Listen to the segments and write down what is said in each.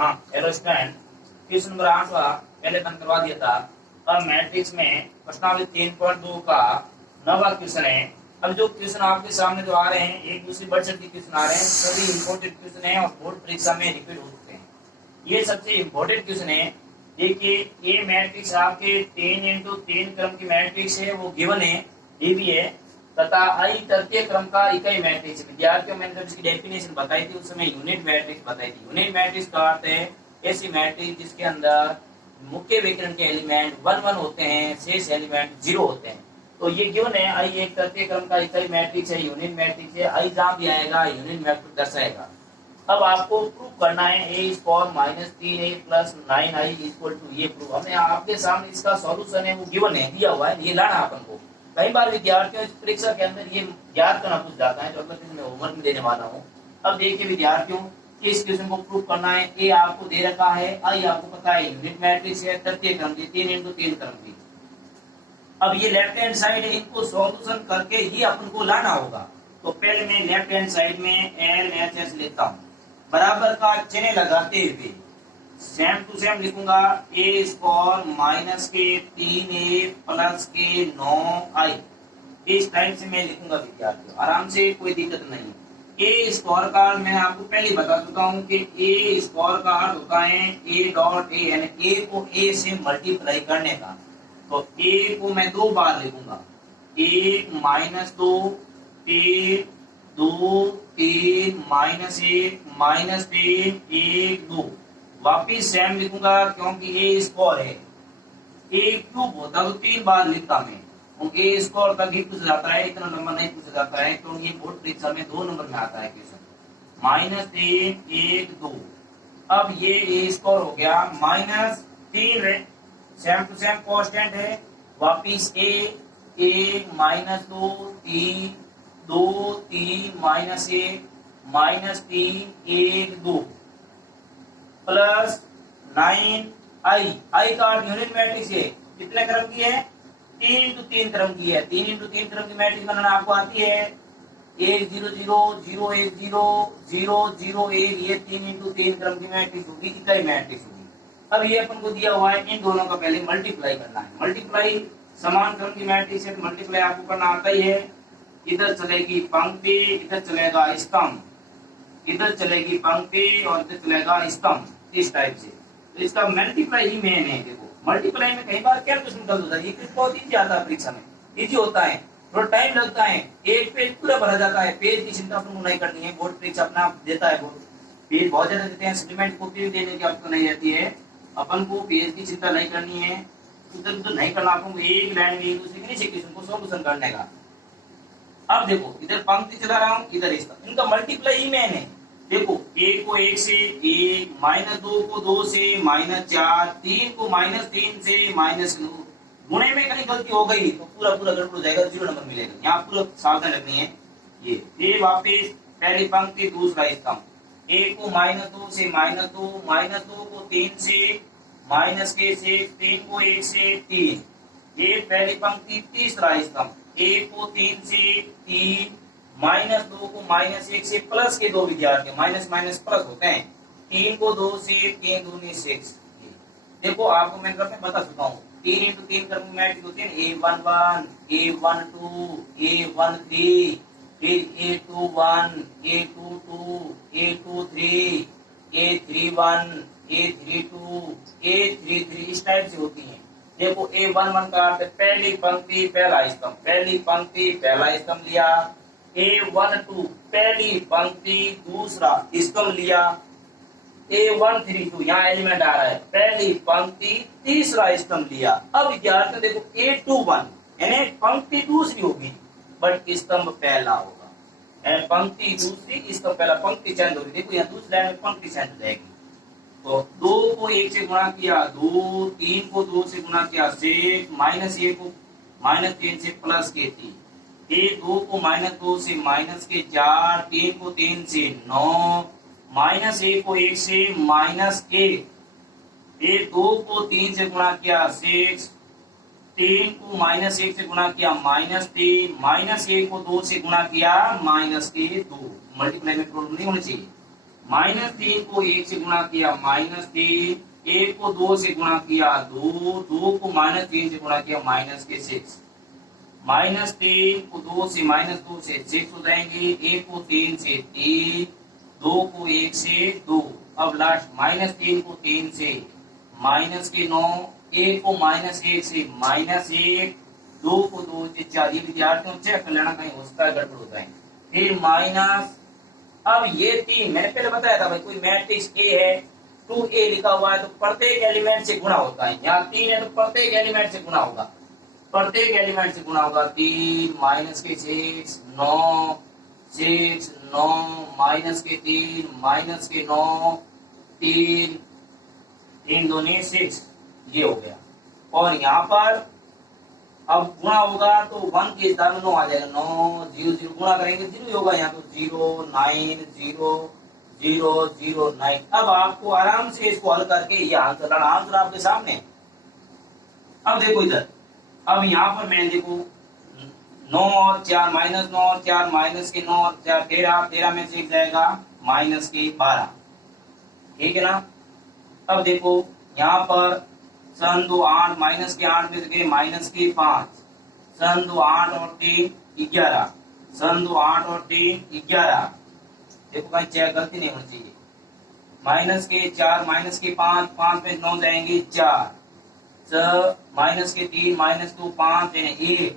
हाँ hello student, question number 8वां पहले बंद करवा दिया था। अब मैट्रिक्स में प्रश्नावली 3.2 का 9वां क्वेश्चन है। अब जो क्वेश्चन आपके सामने जो आ रहे हैं एक दूसरी बढ़ चढ़ के क्वेश्चन आ रहे हैं, सभी इंपॉर्टेंट क्वेश्चन है और बोर्ड परीक्षा में रिपीट हो सकते हैं। ये सबसे इम्पोर्टेंट क्वेश्चन है। देखिए ये मैट्रिक्स आपके 10x3 क्रम की मैट्रिक्स है, वो गिवन है, ये भी है, तथा आई तृतीय क्रम का इकाई मैट्रिक्स। विद्यार्थियों मैंने जब इसकी डेफिनेशन बताई थी उस समय यूनिट मैट्रिक्स बताई थी। यूनिट मैट्रिक्स का अर्थ है ऐसी मैट्रिक्स जिसके अंदर मुख्य विकर्ण के एलिमेंट 1 1 होते हैं, शेष एलिमेंट 0 होते हैं। तो ये गिवन है, आई एक तृतीय क्रम का इकाई मैट्रिक्स है, यूनिट मैट्रिक्स है। आई जहां भी आएगा यूनिट मैट्रिक्स दर्शाएगा। अब आपको प्रूव करना है a square -3a plus 9i equal to, ये प्रूव हमें आपके सामने इसका सॉल्यूशन है, वो गिवन है, दिया हुआ है, ये लाना अपन को। कई बार विद्यार्थियों की परीक्षा के अंदर ये याद करना पूछ जाता है, तो अगले दिन मैं होमवर्क में देने वाला हूँ। अब देखिए विद्यार्थियों, इस क्वेश्चन को प्रूव करना है। ए आपको दे रखा है, आई आपको पता है यूनिट मैट्रिक्स है, तृतीय क्रम की, 3x3 क्रम की। अब ये लेफ्ट हैंड साइड है, इनको सॉल्यूशन करके ही अपन को लाना होगा। तो पहले मैं लेफ्ट हैंड साइड में LHS लेता हूँ, बराबर का चिन्ह लगाते हुए सेम टू सेम लिखूंगा। ए स्क्वायर माइनस के 3a प्लस के 9i, इस टाइप से मैं लिखूंगा विद्यार्थियों, आराम से, कोई दिक्कत नहीं। ए स्क्वायर का अर्थ मैं आपको पहले ही बता चुका हूँ कि ए स्क्वायर का अर्थ होता है ए डॉट ए, यानी ए को ए से मल्टीप्लाई करने का। तो ए को मैं 2 बार लिखूंगा, 1 -2, 3 2 3 -1 -3 1 2, वापिस सेम लिखूंगा क्योंकि ए स्क्वायर है। ए क्यूब होता तो 3 बार लिखता मैं, ए स्क्वायर तक ही पूछा जाता है, इतना नंबर नहीं पूछा जाता है, तो ये बोर्ड परीक्षा में 2 नंबर में आता है क्वेश्चन। -3 1 2। अब ये ए स्क्वायर हो गया, -3 है, सेम टू सेम कांस्टेंट है, वापिस ए -2 3 2 3 -1 -3 1 2 प्लस 9i। आई का यूनिट मैट्रिक्स है, कितने क्रम की है? 3x3 क्रम की है। 3x3 क्रम की मैट्रिक्स बनाना आपको आती है, 1 0 0 0 1 0 0 0 1, ये 3x3 क्रम की मैट्रिक्स होगी, इकाई मैट्रिक्स होगी। अब ये अपन को दिया हुआ है, इन दोनों का पहले मल्टीप्लाई करना है। मल्टीप्लाई समान क्रम की मैट्रिक्स है, मल्टीप्लाई आपको करना आता ही है। इधर चलेगी पंक्ति, इधर चलेगा स्तंभ, इधर चलेगी पंक्ति और इधर चलेगा स्तंभ, इस टाइप से। तो इसका मल्टीप्लाई ही मेन है। देखो मल्टीप्लाई में कई बार कैलकुलेशन गलत होता है, ये बहुत इजी आता है परीक्षा में, इजी होता है, थोड़ा टाइम लगता है, एक पेज पूरा भरा जाता है। पेज की चिंता आपको नहीं करनी है, बोर्ड परीक्षा अपना देता है, बोर्ड पेज बहुत ज्यादा देते हैं, सप्लीमेंट कॉपी भी देने की आपको नहीं रहती है। अपन को पेज की चिंता नहीं करनी है, उधर उधर नहीं करना, आपको एक लाइन में एक दूसरे के नीचे क्वेश्चन को सॉल्यूशन करने का। अब देखो इधर पंक्ति चला रहा हूँ, इधर इनका मल्टीप्लाई ही मैन है। देखो 1 को 1 से 1, -2 को 2 से -4, 3 को -3 से -2। गुणे में कहीं गलती हो गई तो पूरा पूरा गड़बड़ हो जाएगा, 0 नंबर मिलेगा। यहाँ पूरा सावधान रखनी है। ये वापिस पहली पंक्ति दूसरा स्तंभ, 1 को -2 से -2, -2 को 3 से माइनस के से 3 को 1 से 3, ये पहली पंक्ति तीसरा स्तंभ, 1 को 3 से 3, -2 को -1 से प्लस के 2 विद्यार्थी, माइनस माइनस प्लस होते हैं, 3 को 2 से 3 दूनी 6। देखो आपको मैं बता चुका हूँ, 3x3 क्रम मैट्रिक्स होती है, A11 A12 A13, फिर A21 A22 A23 A31 A32 A33, इस टाइप से होती है। देखो A11 का अर्थ पहली पंक्ति पहला स्तंभ, पहली पंक्ति पहला स्तंभ लिया। A12 पहली पंक्ति दूसरा स्तंभ लिया। A132 यहाँ एलिमेंट आ रहा है, पहली पंक्ति तीसरा स्तंभ लिया। अब विद्यार्थियों देखो A21 यानी पंक्ति दूसरी होगी बट स्तंभ पहला होगा, पंक्ति दूसरी स्तंभ पहला, पंक्ति चेंज होगी। देखो यहाँ दूसरी लाइन में पंक्ति चेंज हो जाएगी। तो 2 को 1 से गुणा किया 2, 3 को 2 से गुणा किया 6, -1 को -3 से प्लस के 3, A2 को -2 से माइनस के 4, 3 को 3 से 9, -1 को 1 से माइनस के, A2 को 3 से गुणा किया 6, 3 को -1 से गुणा किया -3, -1 को 2 से गुणा किया -2। मल्टीप्लाई में प्रॉब्लम नहीं होनी चाहिए। -3 को 1 से गुणा किया -3, 1 को 2 से गुणा किया 2, 2 को -3 से गुणा किया -6, -3 को 2 से -2 से 6 हो जाएंगे, 1 को 3 से 3, 2 को 1 से 2। अब लास्ट -3 को 3 से -9, 1 को -1 से -1, 2 को 2 से 4। ये विद्यार्थियों चेक कर लेना, कहीं होता है गड़बड़ होता है। फिर माइनस, अब ये 3 मैंने पहले बताया था भाई, कोई मैट्रिक्स ए है 2a लिखा हुआ है तो प्रत्येक एलिमेंट से गुणा होता है। यहाँ 3 है तो प्रत्येक एलिमेंट से गुणा होगा, प्रत्येक एलिमेंट से गुणा होगा। 3 -6 9 6 9 -3 -9 3 3 दूनी 6, ये हो गया। और यहाँ पर अब गुणा होगा तो 1 के स्थान में 9 आ जाएगा, 9 0 0 गुणा करेंगे 0 ही होगा यहाँ, तो 0 9 0 0 0 9। अब आपको आराम से इसको हल करके ये आंसर आपके सामने। अब देखो इधर, अब यहाँ पर मैं देखो 9 और 4 -9 और 4 -9 और 4 13, 13 में से एक जाएगा -12, ठीक है ना। अब देखो यहाँ पर सन 2 8 -8 में गए -5, सन 2 8 और 3 11, सन 2 8 और 3 11। देखो भाई चेक गलती नहीं होनी चाहिए। -4 -5 5 में 9 जाएंगे 4, -3 -2 5 यानी 1।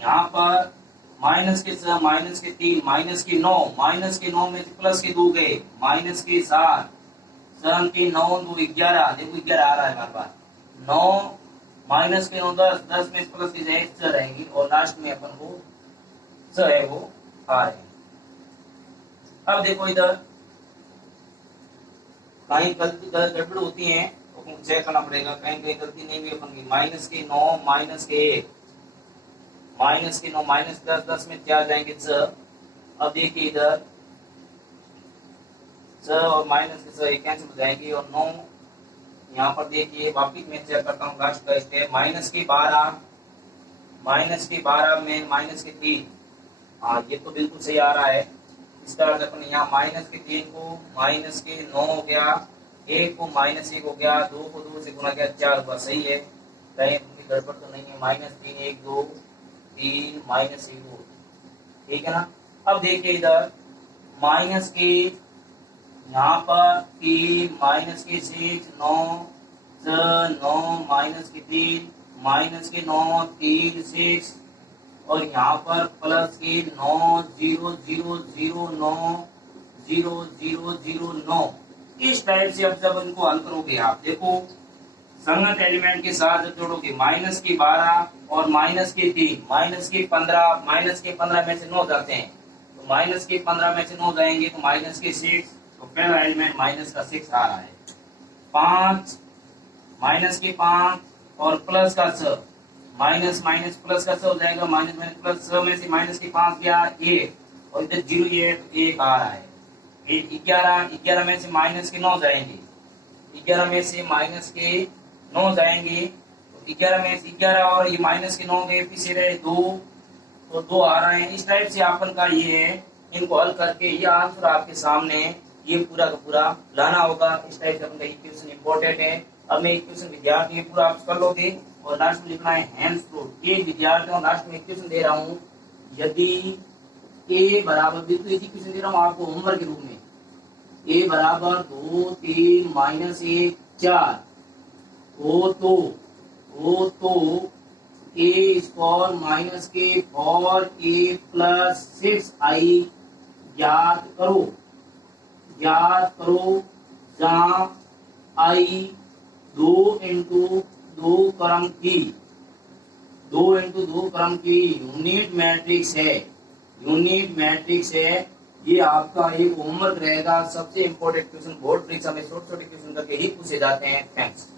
यहाँ पर -6 -3 -9 में प्लस के 2 गए -7, 3 9 2 11। देखो 11 आ रहा है बार बार, 9 -9 10, 10 में प्लस की जाए 6 रहेगी और लास्ट में अपन को 6 है वो आ रहे हैं। अब देखो इधर कहीं गलती गड़बड़ होती है तो चेक करना पड़ेगा, कहीं कहीं गलती नहीं हुई अपन की। -9 -1 -9 -10, 10 में 4 जाएंगे 6। अब देखिए इधर 6 और -6 कैंसिल हो जाएंगी और 9 यहाँ पर देखिए वापिस मैं चेक करता हूँ लास्ट का स्टेप। -12 में -3, हाँ ये तो बिल्कुल सही आ रहा है। इसका अर्थ अपन यहाँ -3 को -9 हो गया, 1 को -1 हो गया, 2 को 2 से गुणा किया 4 हुआ, सही है, कहीं गड़बड़ तो नहीं है। -3 1 2 3 -1 2, ठीक है ना। अब देखिए इधर माइनस के यहाँ पर 3 -6 9 -3 -9 3 6 और यहाँ पर प्लस के 9 0 0 0 9 0 0 0 9। इस टाइप से अब जब इनको हल करोगे आप देखो संगत एलिमेंट के साथ जब जोड़ोगे -12 और -3 -15 में से 9 जाते हैं तो -15 में से 9 जाएंगे तो -6, तो पहला एलिमेंट -6 आ रहा है। 5 -5 और प्लस का 6 माइनस प्लस का 6 हो जाएगा, माइनस प्लस 6 में से -5 गया 1 और इधर 0 ये 1 आ रहा है। 11 में से -9 जाएंगे, 11 में से -9 जाएंगे तो 11 में से 11 और ये -9 गए पीछे रहे 2 तो 2 आ रहे हैं। इस टाइप से अपन का ये है, इनको हल करके ये आंसर आपके सामने ये पूरा का पूरा लाना होगा। इस टाइप से अपन का इक्वेशन इंपॉर्टेंट है। अब मैं इक्वेशन विद्यार्थी पूरा आप कर लोगे और लास्ट में लिखना है हेंस प्रूफ। ये विद्यार्थियों लास्ट में इक्वेशन दे रहा हूँ, यदि a बराबर बिल्कुल इक्वेशन दे रहा हूँ आपको होमवर्क के रूप में, a बराबर 2 3 -1 4 हो तो a स्क्वायर माइनस के 4a प्लस 6i याद करो जहाँ i 2 इंटू 2 क्रम की यूनिट मैट्रिक्स है। ये आपका एक होमवर्क रहेगा। सबसे इंपॉर्टेंट क्वेश्चन बोर्ड परीक्षा में छोटे छोटे क्वेश्चन करके ही पूछे जाते हैं। थैंक्स।